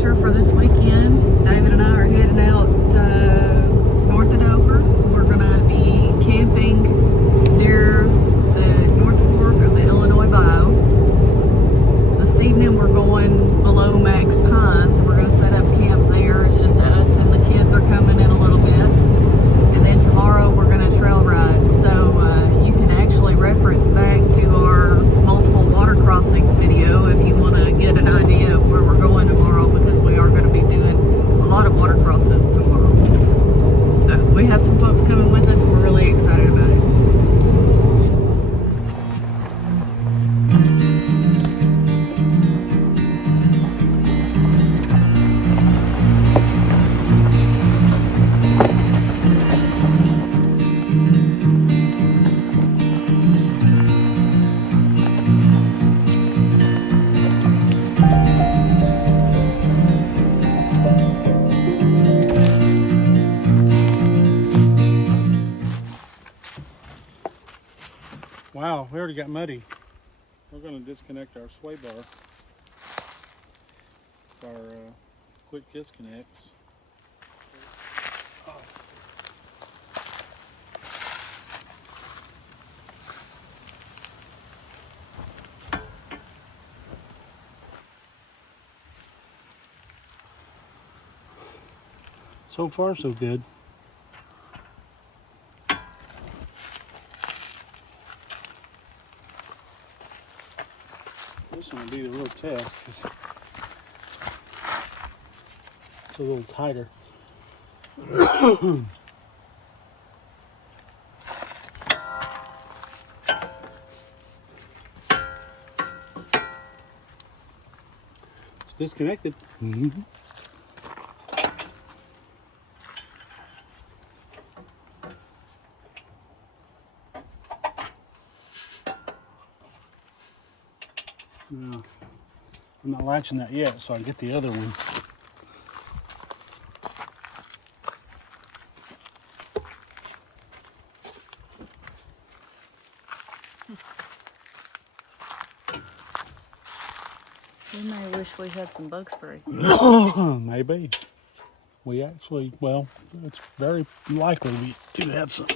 adventure for this weekend. David and I are heading out north of Dover. We're going to be camping near the North Fork of the Illinois Bayou. This evening we're going below Max Pines, and we're going to set up camp there. It's just us, and the kids are coming in a little bit. And then tomorrow we're going to trail ride. So you can actually reference back to our multiple water crossings video if you want to get an idea of where we're going tomorrow, because we are going to be doing a lot of water crossings tomorrow. So we have some folks coming with us, and we're really excited about it. Wow, we already got muddy. We're going to disconnect our sway bar. Our quick disconnects. So far, so good. This one will be the real test because it's a little tighter. It's disconnected. Mm-hmm. No, I'm not latching that yet, so I get the other one. We may wish we had some bug spray. Maybe. We actually, well, it's very likely we do have some.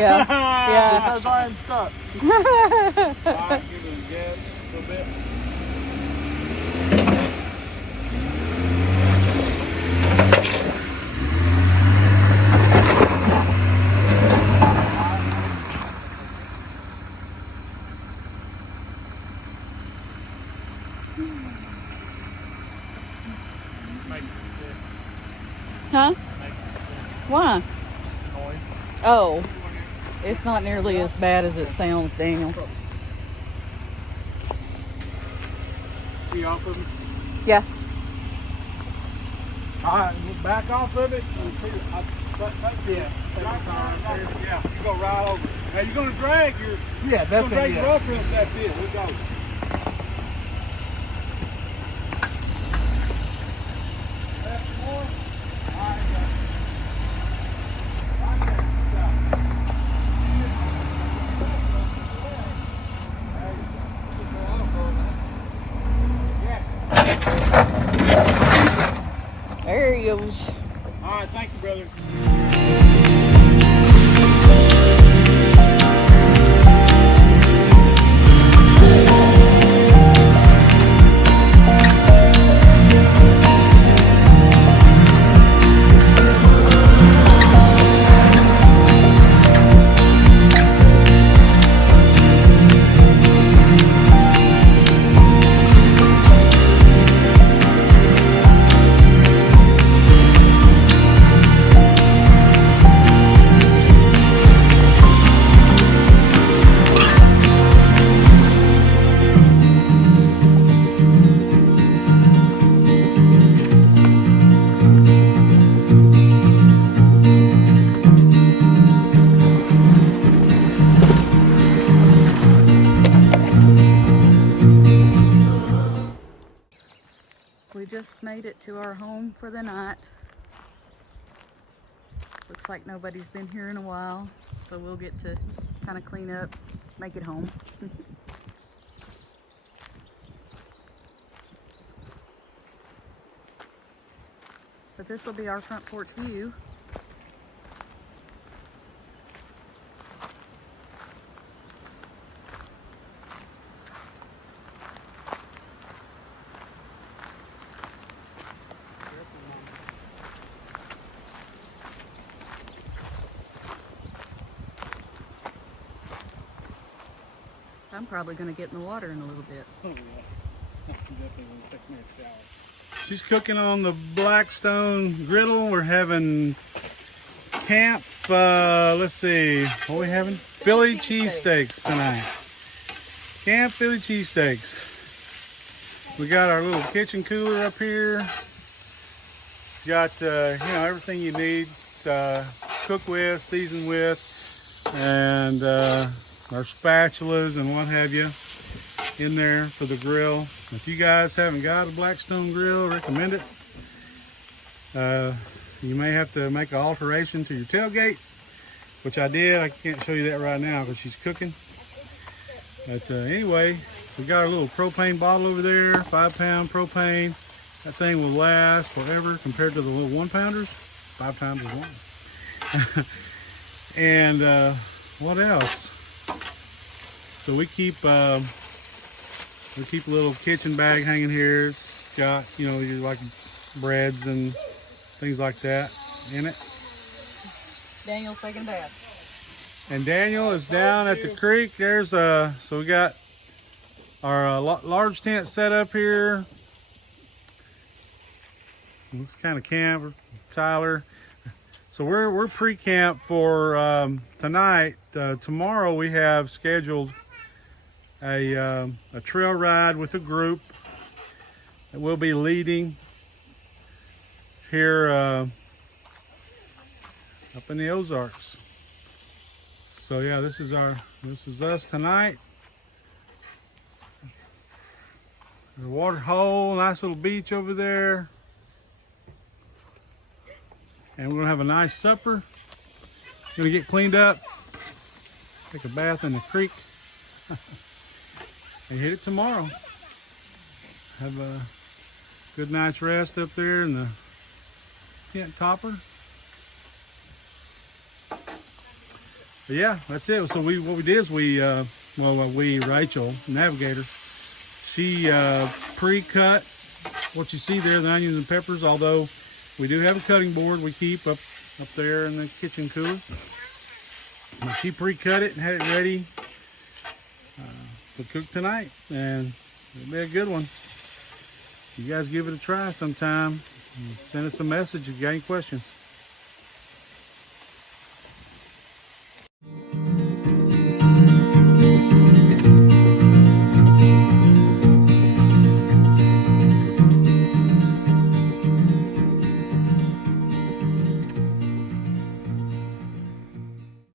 Yeah. Yeah. Because I am stuck. Alright, give it a gas a little bit. Huh? Why? Noise. Oh, it's not nearly as bad as it sounds, Daniel. Be off of it. Yeah. Alright, back off of it. Yeah. Yeah, you go right over it. Now you're gonna drag your drag your rough up, that's it. We go. Left more. Alright, There he goes. Alright, thank you, brother. We just made it to our home for the night. Looks like nobody's been here in a while, so we'll get to kind of clean up, make it home. But this will be our front porch view. I'm probably going to get in the water in a little bit. Oh, yeah. Definitely gonna take me a shower. She's cooking on the Blackstone griddle. We're having camp, let's see, what are we having? Philly cheesesteaks tonight. Camp Philly cheesesteaks. We got our little kitchen cooler up here. Got, you know, everything you need to cook with, season with, and our spatulas and what have you in there for the grill. If you guys haven't got a Blackstone grill, recommend it. You may have to make an alteration to your tailgate, which I did. I can't show you that right now because she's cooking. But anyway, so we got our little propane bottle over there, 5-pound propane. That thing will last forever compared to the little 1-pounders. 5 pounds is one. And what else? So we keep a little kitchen bag hanging here. It's got, you know, your like breads and things like that in it. Daniel's taking a bath. And Daniel is down at the creek. There's so we got our large tent set up here. This kind of camp, Tyler. So we're pre-camp for tonight. Tomorrow we have scheduled a trail ride with a group that we'll be leading here up in the Ozarks. So yeah, this is us tonight. The water hole, nice little beach over there. And we're gonna have a nice supper. Gonna get cleaned up, take a bath in the creek, and hit it tomorrow. Have a good night's rest up there in the tent topper. But yeah, that's it. So what we did is Rachel, navigator, she pre-cut what you see there, the onions and peppers. Although we do have a cutting board we keep up there in the kitchen cooler. But she pre-cut it and had it ready to cook tonight, and it'll be a good one. You guys give it a try sometime. Send us a message if you got any questions.